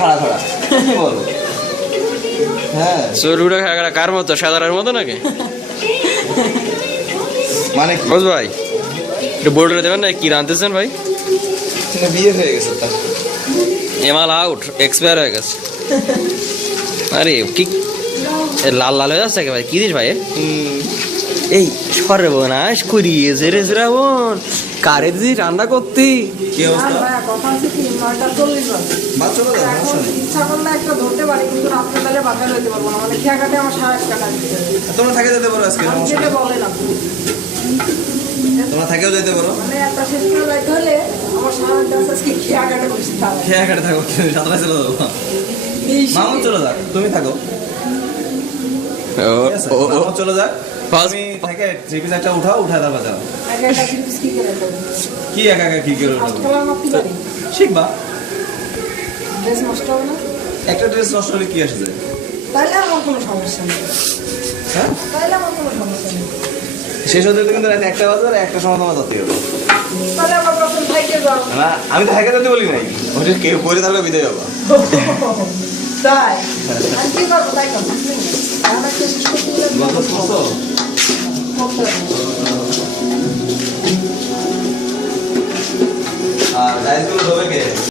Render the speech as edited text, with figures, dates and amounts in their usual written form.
খাড়া খাড়া কি বলো? হ্যাঁ চুলগুলো কার মতো, সাদারের মতো নাকি? মানে বস ভাই একটু বোর্ডে দেবেন না, কি রাঁধতেছেন ভাই? বিয়ে হয়ে গেছে তার। এমাল আউট, এক্সপায়ার হয়ে গেছে। আরে কি লাল লাল হয়ে যাচ্ছে একেবারে, কি দিস ভাই? এই সর্বনাশ করিয়েছে রে শ্রাবণ, কারে দিদি রান্না করতে। কি অবস্থা? কথা আছে কি 9:40 বাজে। বাচ্চা কথা সমস্যা নেই। ইচ্ছা করলে একটা ধরতে পারি, কিন্তু রাত্রেবেলা বাসায় লইতে পারবো না, মানে খেয়া কাটে আমার 1.5 টাকা দিতে হবে। তোমরা থাকে যেতে পারো আজকে, সমস্যা যেটা নেই। বলে না, তোমরা থাকেও যেতে পারো। মানে একটা শেষ করে যাইতে হলে আমার 1.5 আজকে খেয়া কাটে বসে থাকবে। খেয়ে খাটে থাকো, সাঁতরা চলে যাবো। মামুন চলে যাক, তুমি থাকো। ঠিক আছে? মামুন চলে যাক, তুমি থেকে 3 পিস একটা উঠাও, উঠায় তারপর যাও। একা একা জিনিস কি করে করবো? কি একা একা কি করে উঠাবো? হাতখোলা মাপতে পারি, শিখবা। ড্রেস নষ্ট হবে না, একটা ড্রেস নষ্ট হলে কি আসে যায়? তাহলে আমার কোনো সমস্যা নেই। হ্যাঁ তাহলে আমার কোনো সমস্যা নেই। শেষ হতে কিন্তু রাত 1টা বাজে, আর 1টার সময় তোমার যেতে হবে। তাহলে আমার প্রথম থাইকে যাও। না আমি তো হাইকে যেতে বলি নাই, ওটা কেউ পরে থাকলে বিদায় হবা। তাই আমি কি করবো তাই করবো, আমার একটা শেষ করতে গেলে গল্প করছো? করতে হবে। আর ডাইসগুলো ধোবে কে?